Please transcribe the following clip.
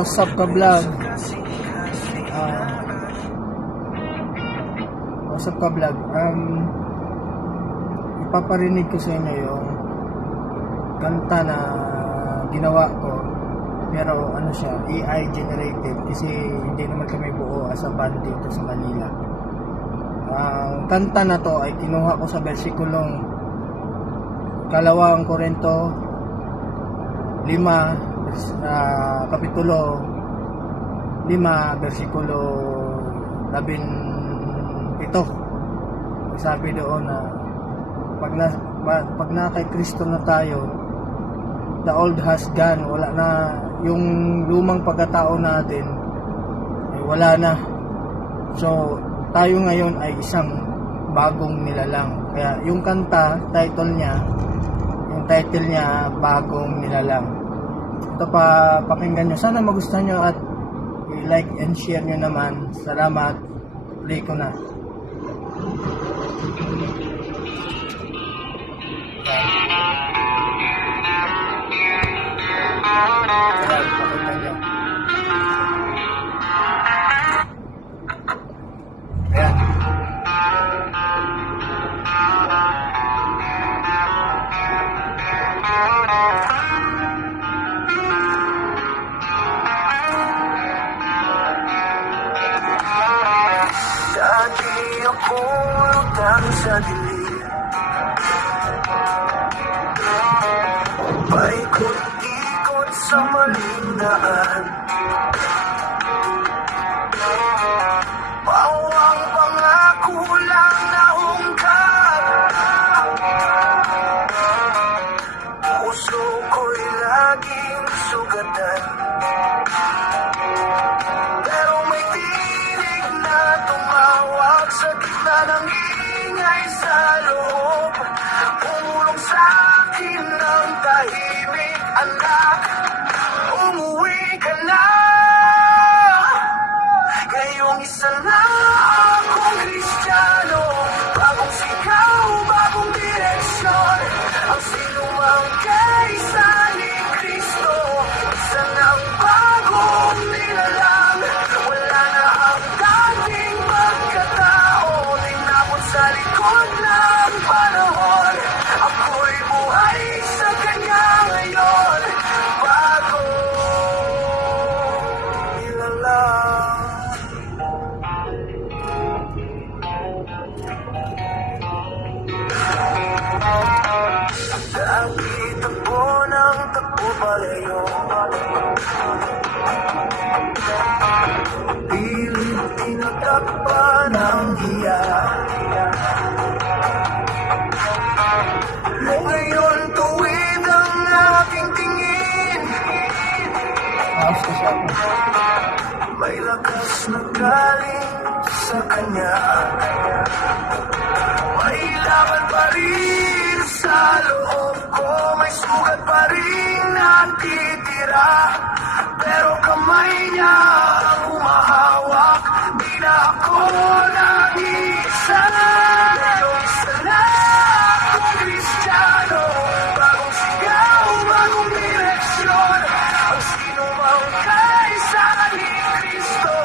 What's up ka vlog? What's up ka vlog? Ipaparinig ko sa inyo yung kanta na ginawa ko, pero ano siya, AI generated kasi hindi naman kami buo as a band dito sa Manila. Ang kanta na to ay kinuha ko sa versikulong 2 Korinto 5, kapitulo 5, versikulo 17. Sabi doon na pag na kay Kristo na tayo, the old has gone, wala na yung lumang pagkatao natin, ay wala na. So tayo ngayon ay isang bagong nilalang. Kaya yung kanta, title niya Bagong Nilalang. Ito pa, pakinggan nyo. Sana magustuhan nyo at i-like and share nyo naman. Salamat. Play ko na. Pakinggan nyo. Ayan. Dati ako lutang sa dilim, paikot-ikot sa maling daan. Bawang pangako lang naungkat, puso ko'y laging sugatan. Pero may tinig na tumawag sa gitna ng ingay sa loob, pumulong sa akin ng tahimik, anak, umuwi ka na. Ngayong isa na akong Kristiyano, bagong sigaw, bagong direksyon. Ang sinumang kaysa ni Kristo, isa ng bagong nilalang. Wala na ang dating pagkatao, tinapon sa likod ng panahon. Ako'y buhay sa Kanya ngayon, bagong nilalang. Dati takbo ng takbo palayo, pilit tinatakpan ng hiya. Ngayon tuwid ang aking tingin, may lakas na galing sa Kanya. May laban pa rin sa loob ko, may sugat pa rin natitira, pero kamay niya ang humahawak. Di na ako